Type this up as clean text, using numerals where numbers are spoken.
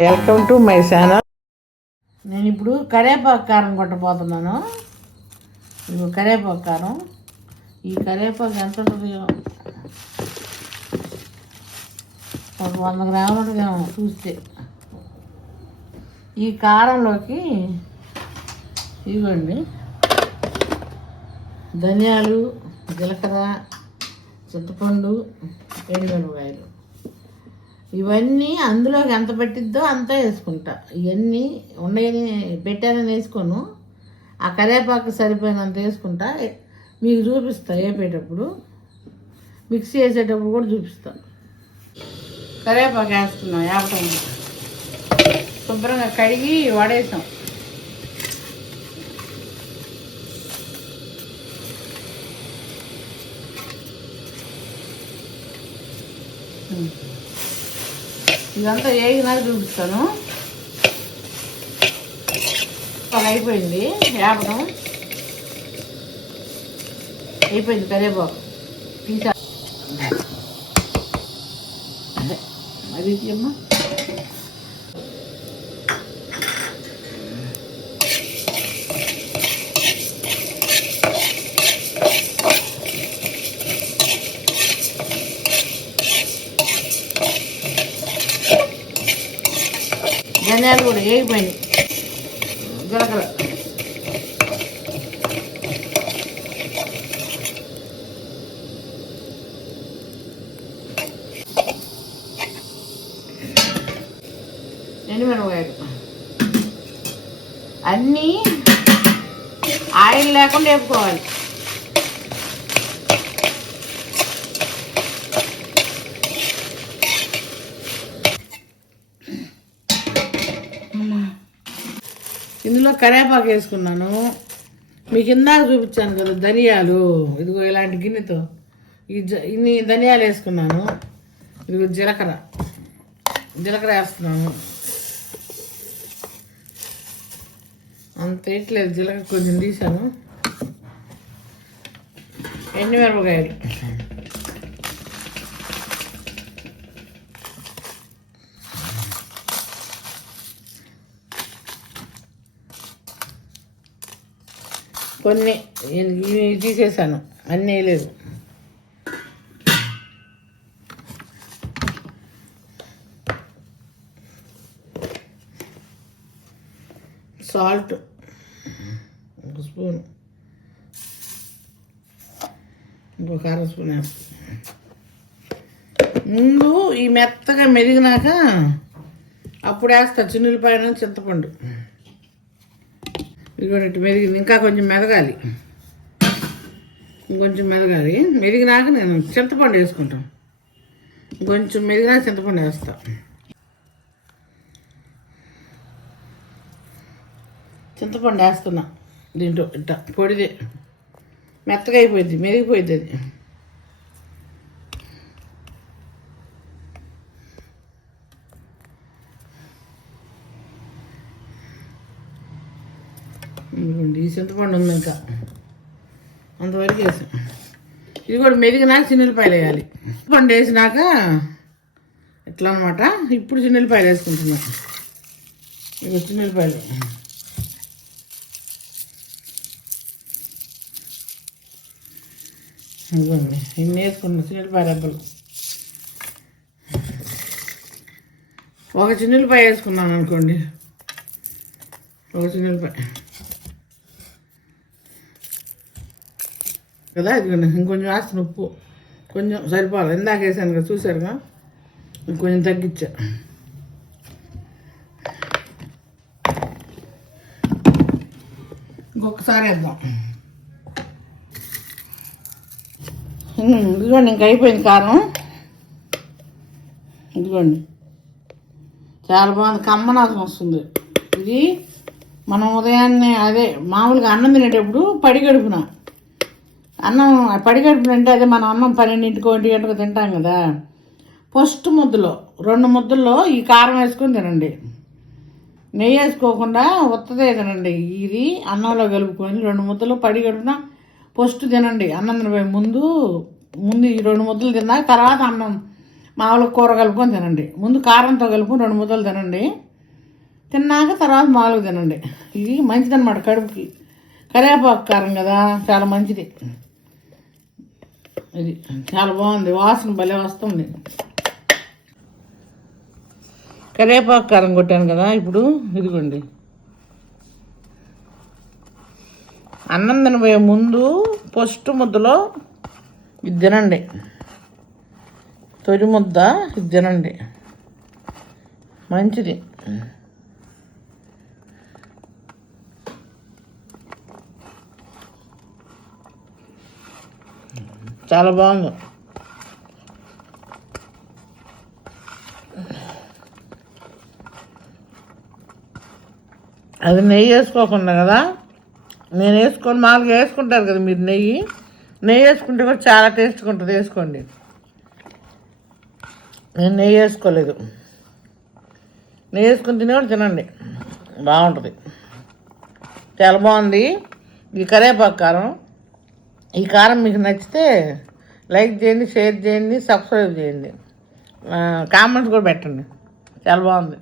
Welcome to my channel. నేను ఇప్పుడు కరివేపాకు కారం కొట్టబోతున్నాను. ఇప్పుడు కరివేపాకు కారం, ఈ కరివేపాకు ఎంత ఉంటుంది, ఒక 100 గ్రాములు ఉంటుంది చూస్తే. ఈ కారంలోకి ఇవ్వండి ధనియాలు, జీలకర్ర, చింతపండు, ఎండుమిరపకాయలు, ఇవన్నీ అందులోకి ఎంత పెట్టిద్దో అంతా వేసుకుంటా. ఇవన్నీ ఉన్నాయని పెట్టానని వేసుకోను, ఆ కరివేపాకు సరిపోయినంత వేసుకుంటా. మీకు చూపిస్తా వేపేటప్పుడు, మిక్సీ వేసేటప్పుడు కూడా చూపిస్తా. కరివేపాకు వేస్తున్నాం, వేపటం శుభ్రంగా కడిగి వాడేసాం. ఇదంతా వేగినాక చూపిస్తాను. అయిపోయింది వేపడం, అయిపోయింది కరివేపాకు తీసా. అదే అది అమ్మా, ధనియాలు కూడా వేగిపోయినాయి, జీలకర్ర, ఎండుమిరపకాయలు, అన్నీ ఆయిల్ లేకుండా వేపుకోవాలి. ఇందులో కరివేపాకు వేసుకున్నాను. మీకు ఇందాక చూపించాను కదా ధనియాలు, ఇదిగో ఇలాంటి గిన్నెతో ఇన్ని ధనియాలు వేసుకున్నాను. ఇదిగో జీలకర్ర వేస్తున్నాను. అంత వేయట్లేదు, జీలకర్ర కొంచెం తీసాను. ఎండుమిరపకాయలు, కొన్ని ఇవి తీసేసాను, అన్నీ వేయలేదు. సాల్ట్ 1 స్పూన్, ఇంకొక 1/2 స్పూన్ వేస్తాను. ముందు ఈ మెత్తగా మెదిగినాక అప్పుడు వేస్తా చిన్నులపాయన, చింతపండు. ఇదిగోటి మెదిగింది, ఇంకా కొంచెం మెదగాలి, ఇంకొంచెం మెదగాలి. మెదిగినాక నేను చింతపండు వేసుకుంటాను. కొంచెం మెదిగినాక చింతపండు వేస్తా. చింతపండు వేస్తున్నా దీంట్లో, ఇట్ట పొడిదే, మెత్తగా అయిపోయింది, మెదిగిపోయింది అది. ఈ చింతపండు ఉంది ఇంకా, అంతవరకు వేసాం. ఇది కూడా మెదిగినాక చిన్నులపాయలు వేయాలి. చింతపండు వేసినాక ఎట్లా అనమాట. ఇప్పుడు చిన్నులపాయలు వేసుకుంటున్నా. ఇక చిన్నులపాయలు ఇవ్వండి, ఇన్ని వేసుకున్నాం చిన్నులపాయ రెబ్బలు. ఒక చిన్నులపాయ వేసుకున్నాను అనుకోండి, ఒక చిన్నులపాయ కదా. ఇదిగోండి, ఇంకొంచెం వేస్తాను. ఉప్పు కొంచెం సరిపోవాలి, ఇందాక వేసాను కదా చూసారుగా, ఇంకొంచెం తగ్గించా. ఇంకొకసారి వేద్దాం. ఇదిగోండి, ఇంక అయిపోయింది కారం. ఇదిగోండి, చాలా బాగుంది, కమ్మనాసం వస్తుంది. ఇది మనం ఉదయాన్నే అదే మామూలుగా అన్నం తినేటప్పుడు పడిగడుపున అన్నం, పడిగడుపున అంటే అదే మనం అన్నం 12 గంటలకు తింటాం కదా. ఫస్ట్ ముద్దలో 2 ముద్దల్లో ఈ కారం వేసుకొని తినండి. నెయ్యి వేసుకోకుండా ఉత్తదే తినండి. ఇది అన్నంలో కలుపుకొని 2 ముద్దలు పడిగడుపున ఫస్ట్ తినండి. అన్నం తినబోయే ముందు ఈ 2 ముద్దలు తిన్నా తర్వాత అన్నం మామూలు కూర కలుపుకొని తినండి. ముందు కారంతో కలుపుకొని 2 ముద్దలు తినండి. తిన్నాక తర్వాత మామూలుగా తినండి. ఇది మంచిదన్నమాట కడుపుకి. కరివేపాకు కారం కదా, చాలా మంచిది. ఇది చాలా బాగుంది, వాసన భలే వస్తుంది. కరివేపాకు కారం కొట్టాను కదా. ఇప్పుడు ఇదిగోండి, అన్నం తినబోయే ముందు ఫస్ట్ ముద్దలో ఇది తినండి. తొలి ముద్ద ఇది తినండి, మంచిది. చాలా బాగుంది. అది నెయ్యి వేసుకోకుండా కదా, నేను వేసుకొని మామూలుగా వేసుకుంటారు కదా మీరు. నెయ్యి వేసుకుంటే కూడా చాలా టేస్ట్గా ఉంటుంది, వేసుకోండి. నేను నెయ్యి వేసుకోలేదు. నెయ్యి వేసుకుని తినే కూడా తినండి, బాగుంటుంది. చాలా బాగుంది ఈ కరివేపాకు కారం. ఈ కారం మీకు నచ్చితే లైక్ చేయండి, షేర్ చేయండి, సబ్స్క్రైబ్ చేయండి, కామెంట్స్ కూడా పెట్టండి. చాలా బాగుంది.